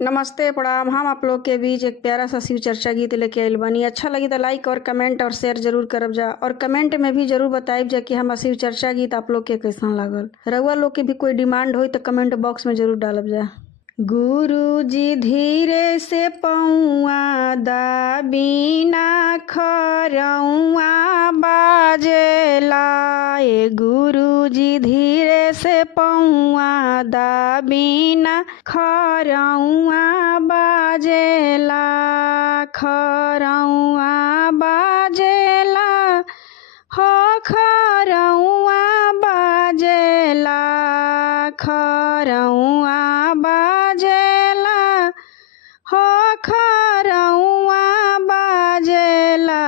नमस्ते प्रणाम। हम आप लोग के बीच एक प्यारा सा शिव चर्चा गीत लेके आइल बानी। अच्छा लगी तो लाइक और कमेंट और शेयर जरूर करब जा, और कमेंट में भी जरूर बताइब जा कि हम शिव चर्चा गीत आप लोग के कैसन लागल। रउआ लोग के भी कोई डिमांड होई तो कमेंट बॉक्स में जरूर डालब जा। गुरु जी धीरे से पौआ दाबीना खरौआ बाजेला, ए गुरु जी धीरे से पौआ दाबीना खरौआ बाजेला, खरौआ बाजेला हो खरौआ बाजेला, खरौआ बाजेला हो खरौआ बाजेला।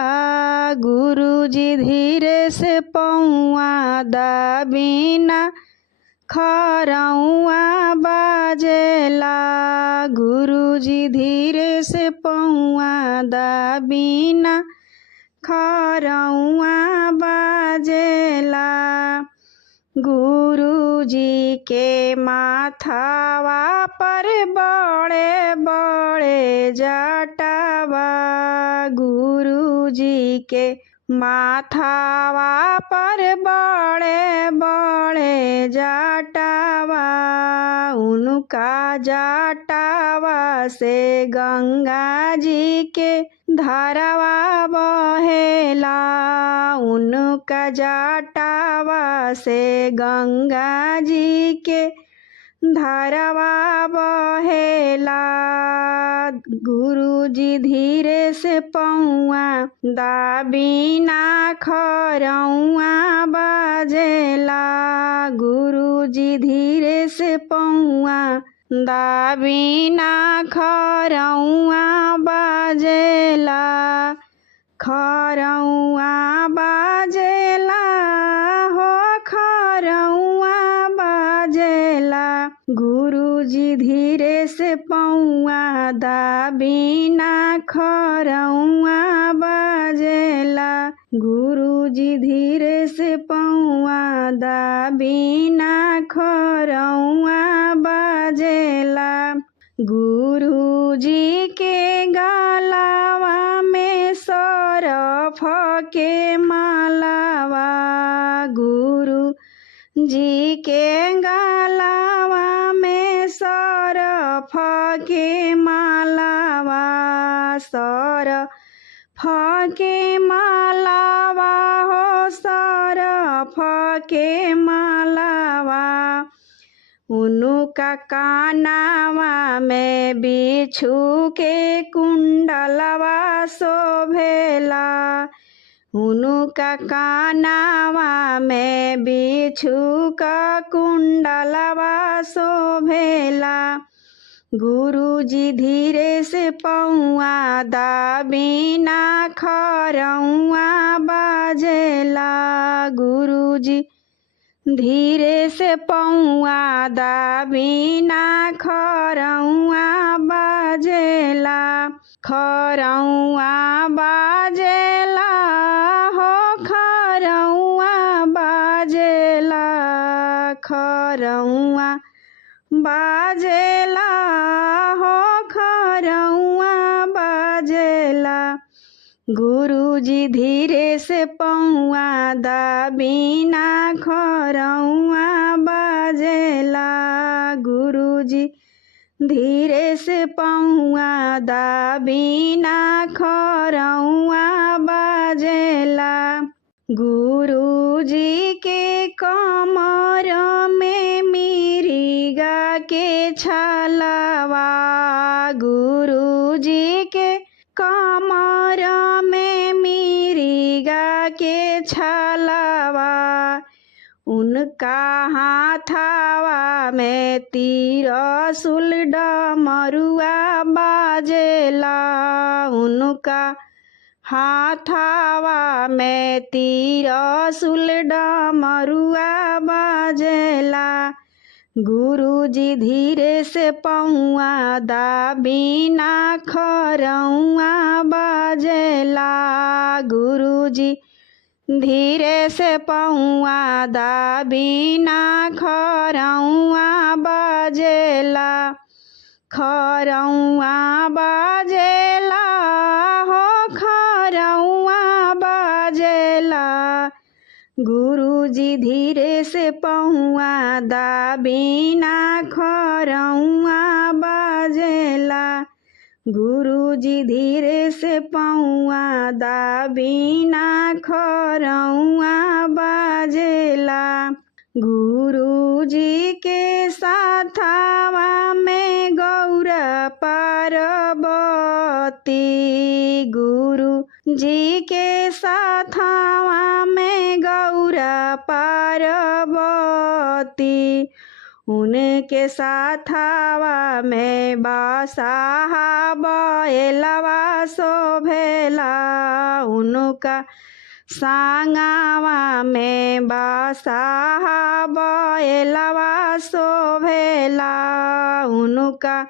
गुरुजी धीरे से पौआ दाबीना खरौआ बाजेला, गुरुजी धीरे से पौआ दाबीना खरौआ बाजेला। गुरुजी के माथावा पर बड़े बड़े जटावा, गुरुजी के माथावा पर बड़े बड़े जटावा, उनका जटावा से गंगा जी के धारावा बहेला, उनका जटावा से गंगा जी के धारावा बहेला। गुरुजी धीरे से पौआ दाबीना खरौआ बाजेला, गुरुजी धीरे से पौआ दाबीना खरौआ बाजेला, खरौआ बाजेला हो खरौआ बाजेला। गुरुजी धीरे से पौआ दाबीना खरौआ बाजेला, गुरुजी धीरे से पौआ दाबीना खरौआ बाजेला। गुरुजी के गलावा में सरफ के मालावा, गुरु जी के गलावा में सरफ के मालावा, सरफ के मालावा हो सरफ के मालावा, उनका कानावा में बिच्छू के कुंडलवा शोभेला, उनका कानावा में बिच्छू का कुंडलवा शोभेला। गुरुजी धीरे से पौआ दाबीना खरौआ बाजेला, गुरुजी धीरे से पौआ दाबीना खरौआ बाजेला, खरौआ बाजेला हो खरौआ बाजेला, खरौआ बाजेला हो खरौआ बाजेला। गुरुजी धीरे से पौआ दाबीना खरौआ बाजेला, गुरुजी धीरे से पौआ दाबीना खरौआ बाजेला। गुरुजी के कमर में मिरिगा के छालावा, गुरुजी के कमर में मिरिगा के छालावा, उनका हाथावा में त्रिशूल डमरुआ बाजेला, उनका हाथावा में त्रिशूल डमरुआ बाजेला। गुरुजी धीरे से पौआ दाबीना खरौआ बाजेला, गुरुजी धीरे से पौआ दाबीना खरौआ बाजेला, खरौआ बाजेला हो खरौआ बाजेला। गुरुजी धीरे से पहुआ दाबिना खरौआ बाजेला। गुरुजी धीरे से पहुआ दाबिना खरौआ बाजेला। गुरुजी के साथवा में गौरा पार्वती। गुरुजी के साथवा में गौरा पार्वती। उनके साथवा में बासाहा बैलवा शोभेला। उनका सांगवा में बासाहा बैलवा शोभेला। उनका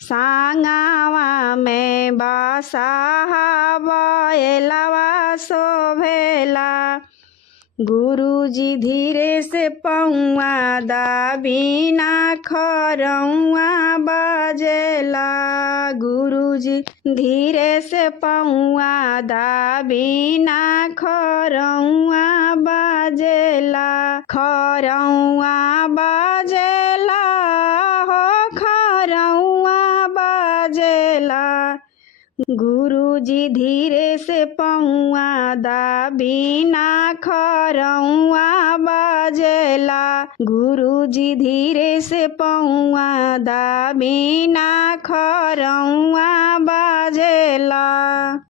सांगवा में बासाहा बैलवा शोभेला। गुरुजी धीरे से पहुआ दाबिना खरौआ बाजेला। गुरुजी धीरे से पहुआ दाबिना खरौआ बाजेला। खरौआ बाजेला हो खरौआ बाजेला। गुरुजी धीरे से पहुआ दाबिना खरौआ बाजेला। गुरुजी धीरे से पहुआ दाबिना खरौआ बाजेला।